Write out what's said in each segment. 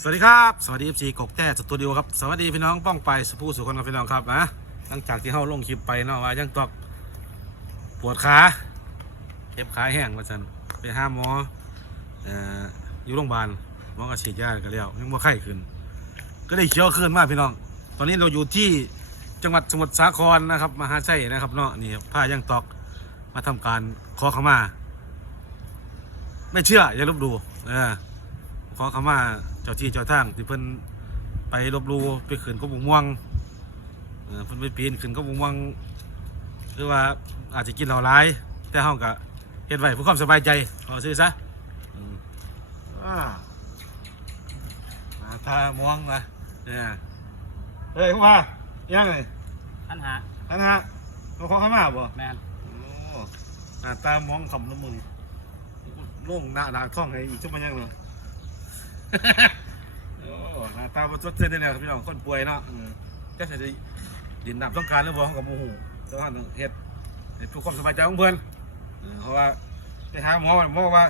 สวัสดีครับ สวัสดีเอฟซีกกแต้สตูดิโอครับ สวัสดีพี่น้องป้องไปสุภูสุคนกับพี่น้องครับนะหลังจากที่เข้าลงคลิปไปเนาะว่ายังตอกปวดขาเจ็บขาแห้งว่าสันไปห้าหมอเอ่ออยู่โรงพยาบาลหมอก็ฉีดยากันแล้วยังบ่ไข้ขึ้น ก็ได้เขียวขึ้นมากพี่น้อง ตอนนี้เราอยู่ที่จังหวัดสมุทรสาครนะครับมหาชัยนะครับเนาะนี่ผ้ายังตอกมาทำการขอขมา ไม่เชื่ออย่าลบดูเออขอคำว่า จ้าที่เจ้าทางที่เพิ่นไปลบหลูไปขึ้นก็บุงม่วงเออเพิ่นไปปีนขึ้นก็บุงม่วงหรือว่าอาจจะกินเหล้าร้าย แต่เฮาก็เฮ็ดไว้เพื่อความสบายใจขอซื้อซะอืมอ่าหน้าตามองนะเนี่ยเฮ้ยเข้ามายังไงอันหาอันฮะมาขอขมาบ่แมนโอ้หน้าตามองขำน้ำมือโล่งหน้าด่างท้องให้อีกชั่วโมงยังเลย โอ้หน้าตาบสดเส้นได้แล้วครับพี่น้องคนป่วยเนาะอืมแค่ใส่ดินดับต้องการหรือบ่ของกับมูหูแต่ว่าต้องเฮ็ดให้เพื่อความสบายใจของเพื่อนเพราะว่าไปหาหมอหมอว่า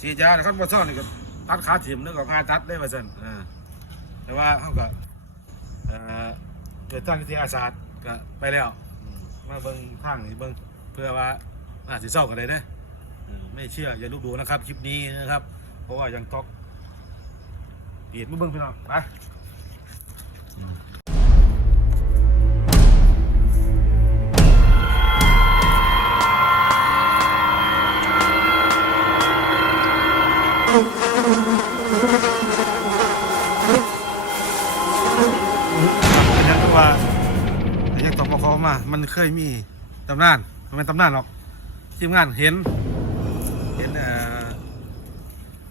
ฉีดยาแล้วขั้นบ่ซ่อนนี่ก็ตัดขาถิ่มนึกว่าขาตัดได้ว่าซั่นแต่ว่าเฮาก็เอ่อโดตั้งที่อาสาก็ไปแล้วมาเบิ่งทางนี่เบิ่งเพื่อว่าอาจสิเศร้ากันได้เด้อเออไม่เชื่ออย่าลบดูนะครับคลิปนี้นะครับ เพราะว่ายังตอก เปียนมาเบิ่งพี่น้องไปเป็นยังว่ายังตอบมาขอมา มันเคยมีตำนาน มันเป็นตำนานหรอก ทีมงานเห็นเห็น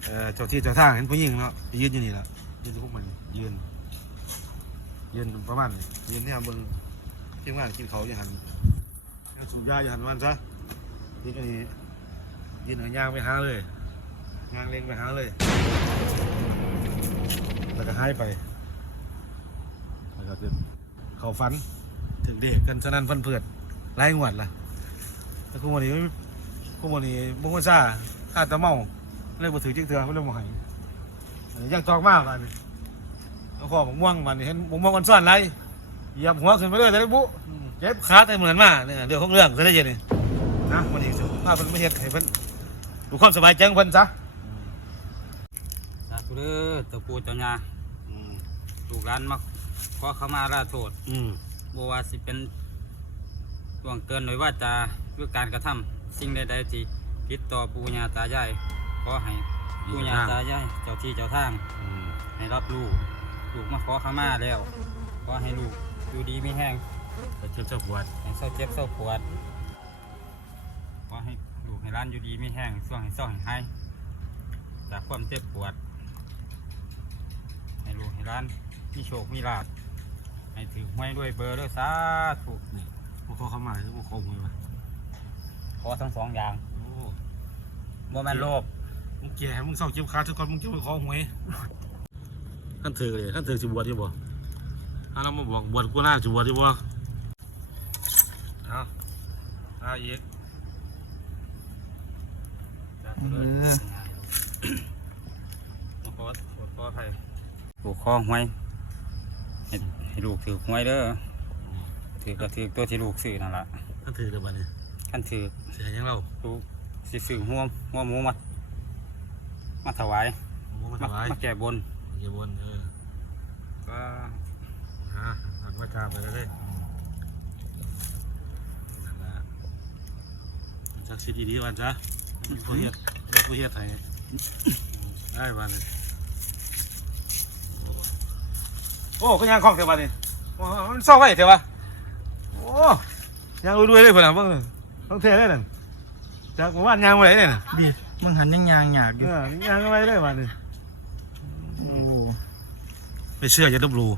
เอ่อเจ้าที่เจ้าทางเห็นผู้หญิงเนาะไปยืนอยู่นี่แหละยืนอยู่พวกมันยืน ยืนประมาณนี้ยืนที่ทำเบิ่งทีมงานกินเขาอย่างหันสูบยาอย่างหันวันซะยืนอยู่นี่ยืนหางยางไปหาเลยยางเล็งไปหาเลย แล้วก็หายไปแล้วก็จะเขาฝันถึงเด็กกันสนั่นฟันเผือดไล่งวดล่ะแล้วคุณวันนี้คุณวันนี้บุ้งซ่าข้าแตะเมา เลยบ่ถือจิกเถื่อเขาเลยบ่ให้อันนี้ยังตอกมากอันนี้แล้วก็ผมม่วงมันนี่เห็นผมม่วงมันซ่อนไรเหยียบหัวขึ้นไปเลยแต่ได้บุเจ็บขาแต่เหมือนมาเนี่ยเรื่องของเรื่องซะได้ยังนี่นะมันอีกสิถ้าเพิ่นไม่เฮ็ดให้เพิ่นดูความสบายใจของเพิ่นซะสาธุเด้อตัวปูเจ้าญาอืมถูกร้านมาขอเข้ามาลาโทษอืมบ่ว่าสิเป็นล่วงเกินหรือว่าจะด้วยการกระทำสิ่งใดๆที่ผิดต่อปูญาตายาย ขอให้ปูญาตายายเจ้าที่เจ้าทางอืมให้รับลูกลูกมาขอเข้ามาแล้วขอให้ลูกอยู่ดีไม่แห้งไปเจ็บเจ้าปวดให้เศร้าเจ็บเศร้าปวดขอให้ลูกให้ร้านอยู่ดีไม่แห้งส่วงให้เศร้าให้หายจากความเจ็บปวด ให้ลูกให้ร้านมีโชคมีลาภให้ถือหวยด้วยเบอร์ด้วยสาธุนี่บ่ขอเข้ามาหรือบ่ขอหวยมาขอทั้งสองอย่างโอ้บ่แม่นโลภ มึงแก่มึงเศร้าเจ็บขาทุกคนมึงจะไปขอหวยท่านถือเลยท่านถือสิบวชอยู่บ่ถ้าเรามาบอกบวชกูน่าสิบวชอยู่บ่เอาเอาอีกสาธุเด้อขอขอขออภัยลูกคอหวยให้ให้ลูกถือหวยเด้อถือก็ถือตัวที่ลูกซื้อนั่นล่ะท่านถือเดี๋ยวบัดนี้ท่านถือเสียยังเราลูกสิซื้อหัวหัวหมูมา มาถวายโมมามาถวายมาแก้บนอย่าบนเออก็ฮะหันมากราบไปเลยนั่นล่ะจักสิดีๆวันจ้ะกูเฮ็ดกูเฮ็ดให้ได้บัดนี้โอ้ก็ยังคล่องเถอะบัดนี้โอ้มันเศร้าไว้เถอะวะโอ้ยังรู้ด้วยเลยเพิ่นน่ะเบิ่งต้องเทเลยนั่นจากหมู่บ้านยางไว้เลยน่ะดิ มึงหันยังยางหยากอเอยู่อยางไว้เลยบัดนี้โอ้โหไม่เชื่ออย่าลบหลู่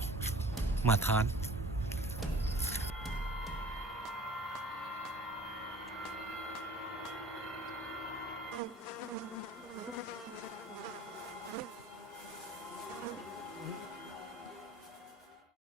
มาทาน